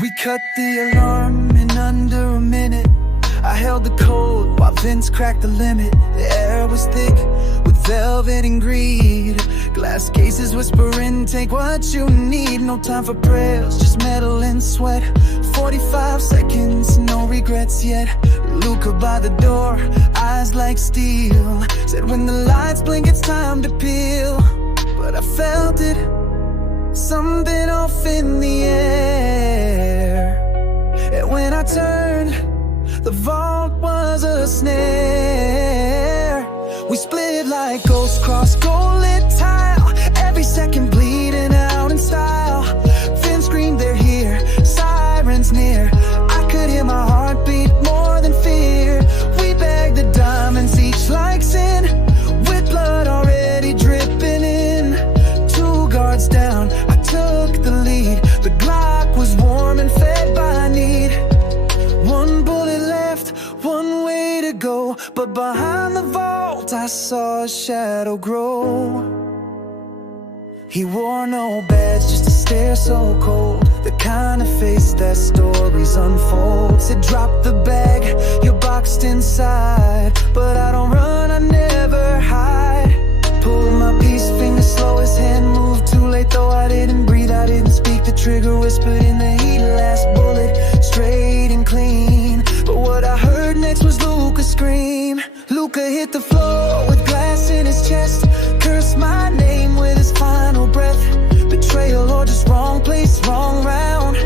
We cut the alarm in under a minute. I held the code while Vince cracked the limit. The air was thick with velvet and greed. Glass cases whispering, take what you need. No time for prayers, just metal and sweat. 45 seconds, no regrets yet. Luca by the door, eyes like steel. Said when the lights blink it's time to peel. But I felt it, something off in the air. And when I turned, the vault was a snare. We split like ghosts cross gold-lit tile. Every second bleeding out in style. Thin screamed they're here, sirens near. I could hear my heartbeat more than fear. We bagged the diamonds each like sin, with blood already dripping in. 2 guards down, I took the lead. The Glock was warm and fed by need. 1 bullet left, 1 way to go. But behind the vault I saw a shadow grow. He wore no badge, just a stare so cold. The kind of face that stories unfold. Said drop the bag, you're boxed inside. But I don't run, I never hide. Pulled my peace, fingers slow, his hand moved too late. Though I didn't breathe, I didn't speak. The trigger whispered in the heat, last bullet, straight and clean. But what I heard next was Luca scream. Luca hit the floor with glass in his chest. Cursed my name with his final breath. Betrayal or just wrong place, wrong round.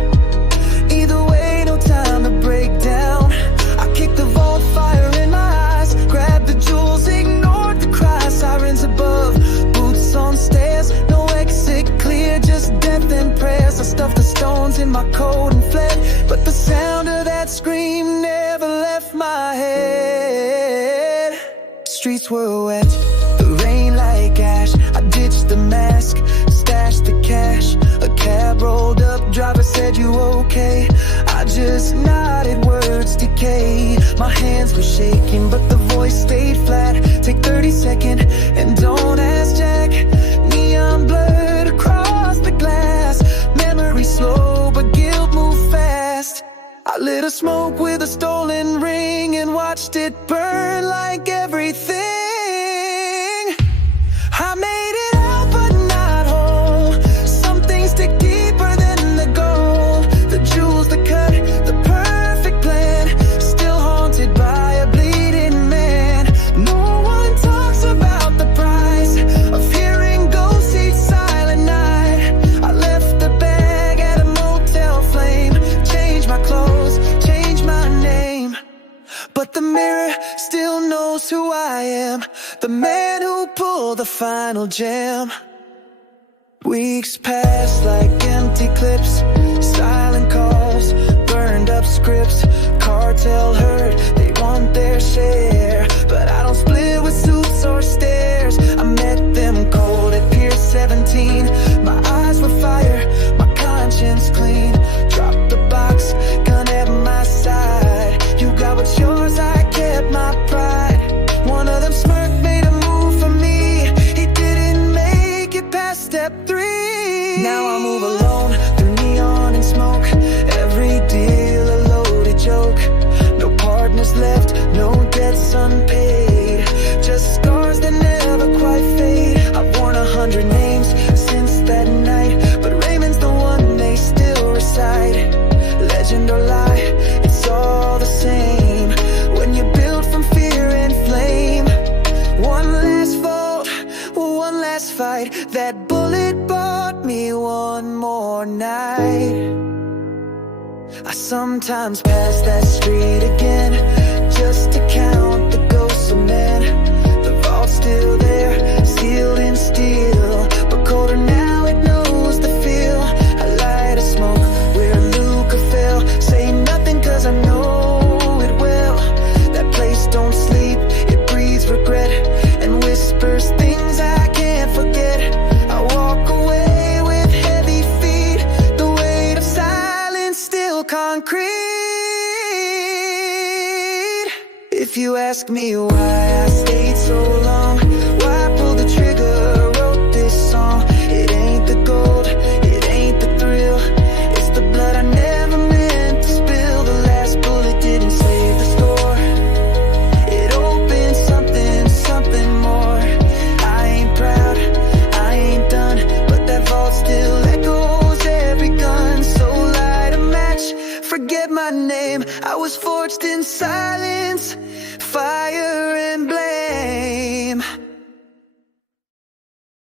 Either way, no time to break down. I kicked the vault, fire in my eyes. Grabbed the jewels, ignored the cry. Sirens above, boots on stairs. No exit clear, just death and prayers. I stuffed the stones in my coat and fled. But the sound of that scream never left my head. Streets were wet, the rain like ash. I ditched the mask, stashed the cash. A cab rolled up, driver said you okay. I just nodded, words decayed. My hands were shaking, but the voice stayed flat. Take 30 seconds and don't ask Jack. Neon blurred across the glass. Memory slow, but guilt moved fast. I lit a smoke with a stolen ring and watched it burn like everything. I made it out but not whole. Some things stick deeper than the gold. The jewels, the cut, the perfect plan. Still haunted by a bleeding man. No one talks about the price of hearing ghosts each silent night. I left the bag at a motel flame. Changed my clothes, changed my name. But the mirror still knows who I am. The man who pulled the final jam. Weeks passed like empty clips. Silent calls, burned up scripts. Cartel hurt, they want their share. But I don't split with suits or stares. I met them cold at Pier 17. My eyes were fire, my conscience clean. Dropped the box, gun at my side. You got what's yours, I kept my pride. One of them smirked, made a move for me. He didn't make it past step 3. Now I move alone through neon and smoke. Every deal a loaded joke. No partners left, no debts unpaid. Just scars that never quite fade. I've worn 100 names since that night, but Raymond's the one they still recite. Legend or lie, it's all the same. When you build from fear and flame. One last fault, one last fight. That bullet bought me one more night. I sometimes pass that street again, just to count the ghosts of men. The vault's still there, sealed in steel, but colder now, it knows the feel. I light a smoke where Luca fell. Say nothing cause I know it well. That place don't sleep, it breathes regret and whispers things I can't forget. I walk away with heavy feet, the weight of silence still concrete. If you ask me why I stayed so long, why I pulled the trigger, wrote this song. It ain't the gold, it ain't the thrill, it's the blood I never in silence, fire